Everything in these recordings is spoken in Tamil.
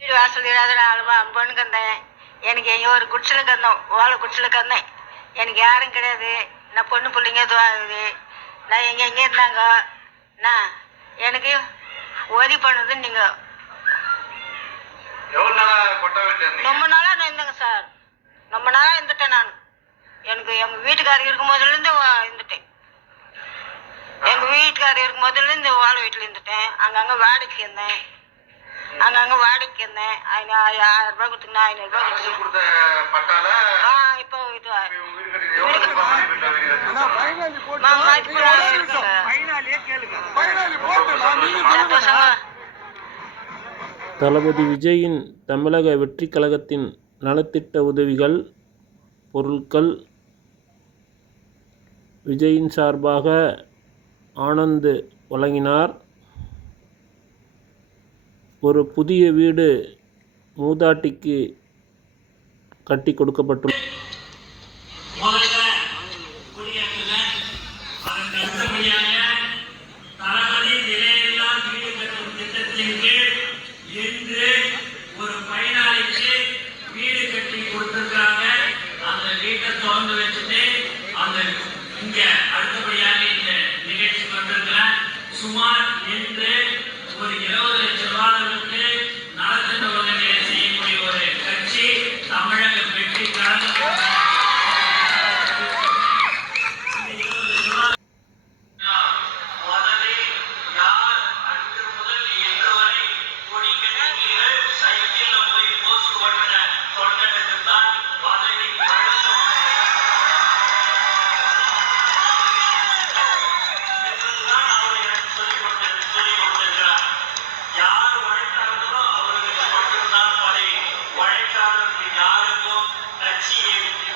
வீடு வாசல் இல்லாத நான் பொண்ணுக்கு வந்தேன். எனக்கு எங்கே ஒரு குடிசலுக்கு வந்தோம், ஓலை குடிசலுக்கு வந்தேன். எனக்கு யாரும் கிடையாது. நான் பொண்ணு பிள்ளைங்க இதுவாகுது. நான் எங்கே இருந்தாங்க. நான் எனக்கு உதவி பண்ணது நீங்கள். ரொம்ப நாளாக நான் இருந்தேங்க சார். ரொம்ப நாளாக இருந்துட்டேன் நான். எனக்கு எங்கள் வீட்டுக்காரர் இருக்கும் போதுலேருந்து இருந்துட்டேன். எங்கள் வீட்டுக்காரர் இருக்கும் போதுலேருந்து வாழை வீட்டில் இருந்துட்டேன். அங்கங்கே வாடகைக்கு இருந்தேன். 1000 ரூபாய் கொடுத்துங்க, 500 ரூபாய் கொடுத்துங்க. இப்போ இது தளபதி விஜயின் தமிழக வெற்றி கழகத்தின் நலத்திட்ட உதவிகள் பொருட்கள் விஜயின் சார்பாக ஆனந்த் வழங்கினார். ஒரு புதிய வீடு மூதாட்டிக்கு கட்டி கொடுக்கப்பட்டுள்ளது. சுமார் என்று ஒரு 20 லட்சம் ரூபாய்களுக்கு நலத்திட்ட உதவிகளை செய்யக்கூடிய ஒரு கட்சி தமிழக வெற்றி கழகம்.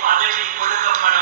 பதவி கொடுக்கப்பட